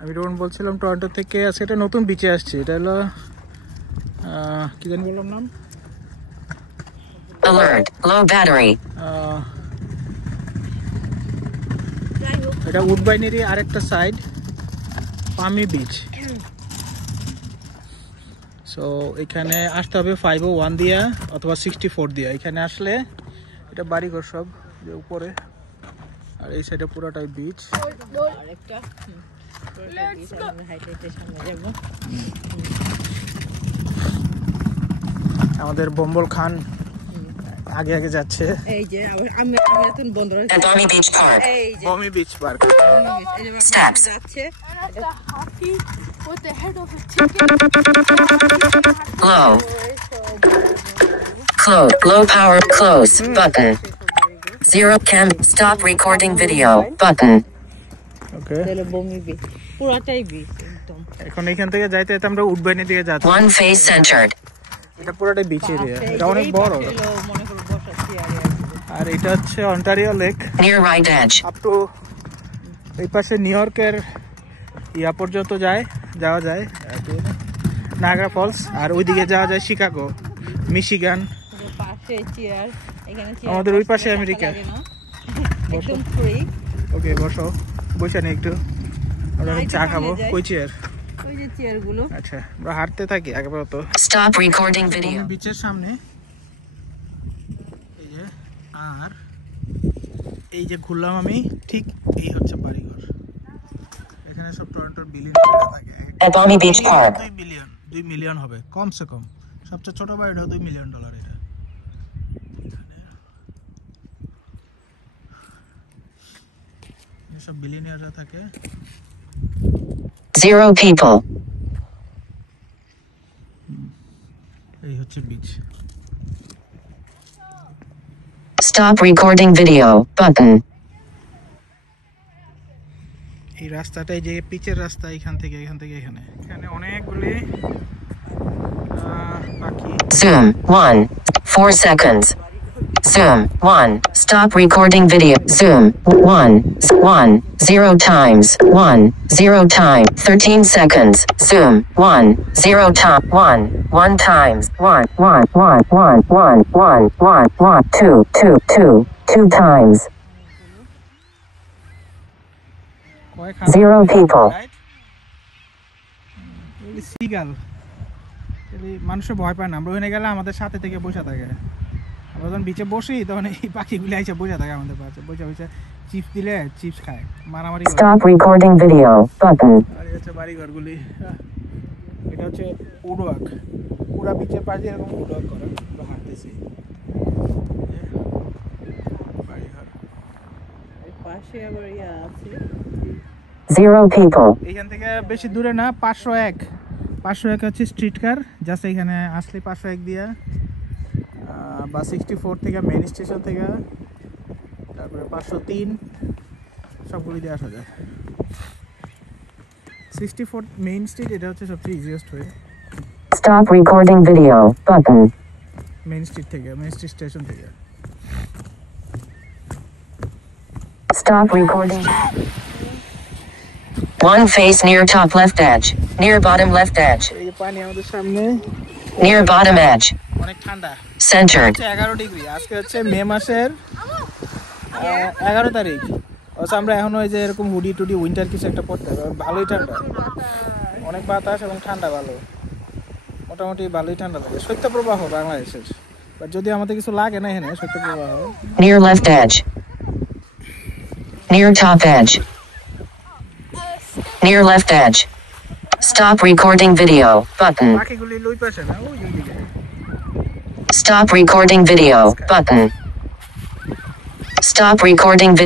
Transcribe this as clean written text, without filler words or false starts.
আমি রোহন বলছিলাম টরন্টো থেকে। আজকে একটা নতুন বিচে আসছে, এটা হলো কি জানি বললাম নাম, alert low battery এটা উডবাইনেরই আরেকটা সাইড, পামি বিচ। সো এখানে আসতে হবে 501 দিয়া অথবা 64 দিয়া। এখানে আসলে এটা বাড়িঘর সব যে উপরে, আর এই সাইডে পুরোটাই বিচ। আমাদের বম্বল খান আগে আগে যাচ্ছে। এই যে আমি এখন বন্দর বমি বিচ পার্ক, এই যে বমি বিচ পার্ক স্টেপস যাচ্ছে। With the head of a chicken. Low. Close. Low power. Close. Button. Zero cam. Stop recording video. Button. Okay. তাহলে বমি বিচ পুরাটাই বিচ একদম। এখন এখান থেকে যাইতে আমরা উডবাইনে দিকে যাচ্ছি। One face centered. এটা পুরোটাই বিচ এরিয়া, এটা অনেক বড়। মনে করো বসার চেয়ার আর এটা হচ্ছে Ontario lake, near right edge. Up to এই পাশে নিউ ইয়র্কের ইয়া পর্যন্ত যাওয়া যায় নায়াগ্রা ফলস, আর ওইদিকে যাওয়া যায় শিকাগো, মিশিগান। পাশে চেয়ার, এখানে চেয়ার আমাদের ওই পাশে আমেরিকা। একদম ফ্রি। ওকে বসো, বসে নি একটু, আমরা চা খাবো। কই চেয়ার? ওই যে চেয়ার গুলো। আচ্ছা, আমরা হাঁটতে থাকি আপাতত। Stop recording video. বিচের সামনে এই যে, আর এই যে ঘুরলাম আমি, ঠিক এই হচ্ছে বাড়িঘর। এখানে সব টরন্টোর বিলিয়ন থাকে। বমি বিচ পার্ক 2 মিলিয়ন হবে কমসে কম। সবচেয়ে ছোট বাড়িটা $2 মিলিয়ন। এটা সব বিলিয়নিয়াররা থাকে। Zero people. এই হচ্ছে beach. Stop recording video button. এই রাস্তাটাই যে পিচের রাস্তা, এখান থেকে এখানে অনেকগুলি পাখি। Zoom 1 4 seconds. Zoom 1 stop recording video. Zoom 1 0 times 1 0 time 13 seconds. Zoom 1 0 time 1 times 1 2 times. 0 people. Seagull মানুষে ভয় পায় না। আমরা ওখানে গেলে আমাদের সাথে থেকে বসে থাকে। আমরা যখন বিচে বসি তখন এই পাখিগুলি এসে বসে থাকে আমাদের পাশে, বসে চিপস দিলে চিপস খায়, মারামারি। Stop recording video button. আর এই হচ্ছে বাড়িঘরগুলি। এটা হচ্ছে উডওয়াক, পুরা বিচের পাশে এরকম উডওয়াক করা। আমরা হাঁটতেছি, বাড়িঘর পাশে আবার ইয়া আছে। 0 people. এখান থেকে বেশি দূরে না, 501 হচ্ছে স্ট্রিট কার। জাস্ট এখানে আসলে 501 দিয়া বা 64 থেকে মেইন স্টেশন থেকে, তারপরে 503 সবগুলি দিয়ে আসা যায়। 64 মেইন স্ট্রিট, এটা হচ্ছে সবচেয়ে easiest way. Stop recording video button. Main street station থেকে। Stop recording. One face near top left edge, near bottom left edge. এই যে পানি আমাদের সামনে, near bottom edge. অনেক ঠান্ডা। Centered. 11 ডিগ্রি। আজকে হচ্ছে মে মাসের 11 তারিখ। আমরা এখন ওই যে এরকম হুডি টুডি উইন্টার কিছু একটা পড়তে হবে। ভালোই ঠান্ডা, অনেক বাতাস এবং ঠান্ডা ভালো, মোটামুটি ভালোই ঠান্ডা লাগে। শৈত্যপ্রবাহ বাংলাদেশের, বাট যদি আমাদের কিছু লাগে না এখানে শৈত্যপ্রবাহ। Near left edge, near top edge, near left edge. Stop recording video button. পাখিগুলি লই পাশে না, ওই দিকে। Stop recording video button. Stop recording video.